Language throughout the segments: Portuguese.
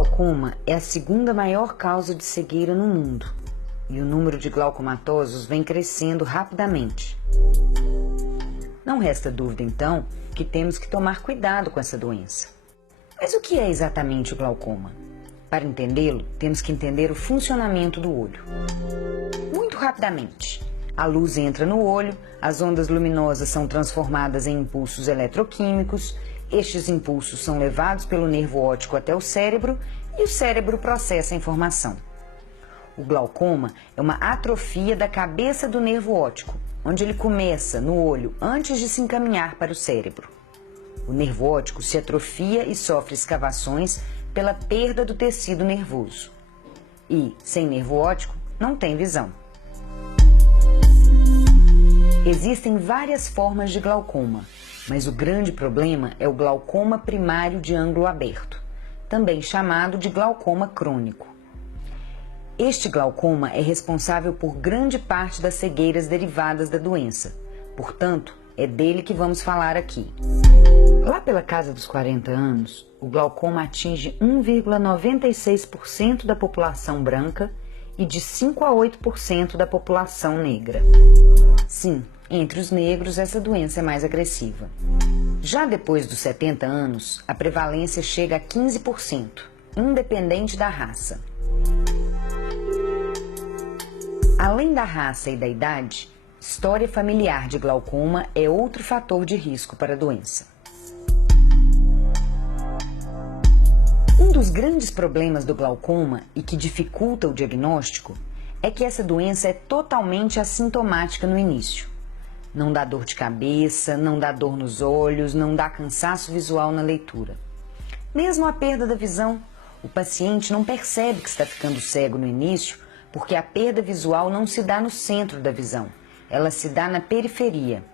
glaucoma é a segunda maior causa de cegueira no mundo e o número de glaucomatosos vem crescendo rapidamente. Não resta dúvida, então, que temos que tomar cuidado com essa doença. Mas o que é exatamente o glaucoma? Para entendê-lo, temos que entender o funcionamento do olho. Muito rapidamente, a luz entra no olho, as ondas luminosas são transformadas em impulsos eletroquímicos, estes impulsos são levados pelo nervo óptico até o cérebro e o cérebro processa a informação. O glaucoma é uma atrofia da cabeça do nervo óptico, onde ele começa no olho antes de se encaminhar para o cérebro. O nervo óptico se atrofia e sofre escavações pela perda do tecido nervoso. E, sem nervo óptico, não tem visão. Existem várias formas de glaucoma, mas o grande problema é o glaucoma primário de ângulo aberto, também chamado de glaucoma crônico. Este glaucoma é responsável por grande parte das cegueiras derivadas da doença, portanto, é dele que vamos falar aqui. Lá pela casa dos 40 anos, o glaucoma atinge 1,96% da população branca e de 5 a 8% da população negra. Sim, entre os negros essa doença é mais agressiva. Já depois dos 70 anos, a prevalência chega a 15%, independente da raça. Além da raça e da idade, história familiar de glaucoma é outro fator de risco para a doença. Um dos grandes problemas do glaucoma e que dificulta o diagnóstico é que essa doença é totalmente assintomática no início. Não dá dor de cabeça, não dá dor nos olhos, não dá cansaço visual na leitura. Mesmo a perda da visão, o paciente não percebe que está ficando cego no início porque a perda visual não se dá no centro da visão, ela se dá na periferia.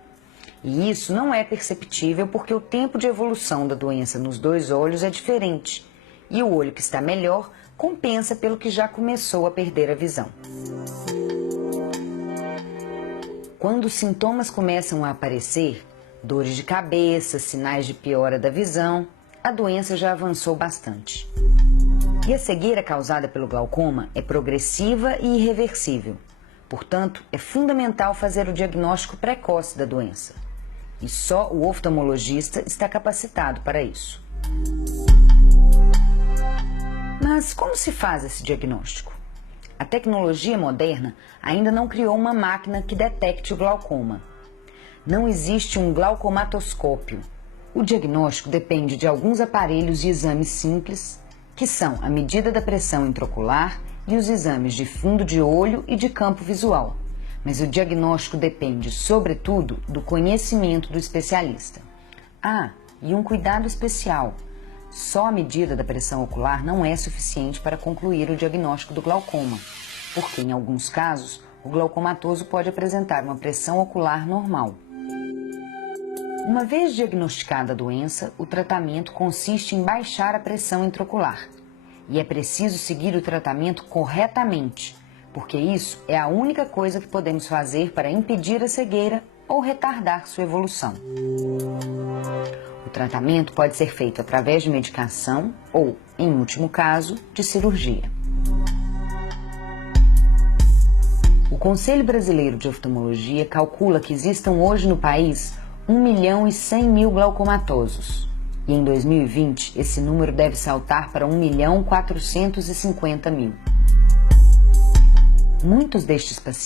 E isso não é perceptível porque o tempo de evolução da doença nos dois olhos é diferente e o olho que está melhor compensa pelo que já começou a perder a visão. Quando os sintomas começam a aparecer, dores de cabeça, sinais de piora da visão, a doença já avançou bastante. E a cegueira causada pelo glaucoma é progressiva e irreversível. Portanto, é fundamental fazer o diagnóstico precoce da doença. E só o oftalmologista está capacitado para isso. Mas como se faz esse diagnóstico? A tecnologia moderna ainda não criou uma máquina que detecte o glaucoma. Não existe um glaucomatoscópio. O diagnóstico depende de alguns aparelhos e exames simples, que são a medida da pressão intraocular e os exames de fundo de olho e de campo visual. Mas o diagnóstico depende, sobretudo, do conhecimento do especialista. Ah, e um cuidado especial. Só a medida da pressão ocular não é suficiente para concluir o diagnóstico do glaucoma, porque em alguns casos o glaucomatoso pode apresentar uma pressão ocular normal. Uma vez diagnosticada a doença, o tratamento consiste em baixar a pressão intraocular. E é preciso seguir o tratamento corretamente, porque isso é a única coisa que podemos fazer para impedir a cegueira ou retardar sua evolução. O tratamento pode ser feito através de medicação ou, em último caso, de cirurgia. O Conselho Brasileiro de Oftalmologia calcula que existam hoje no país 1.100.000 glaucomatosos. E em 2020, esse número deve saltar para 1.450.000. Muitos destes pacientes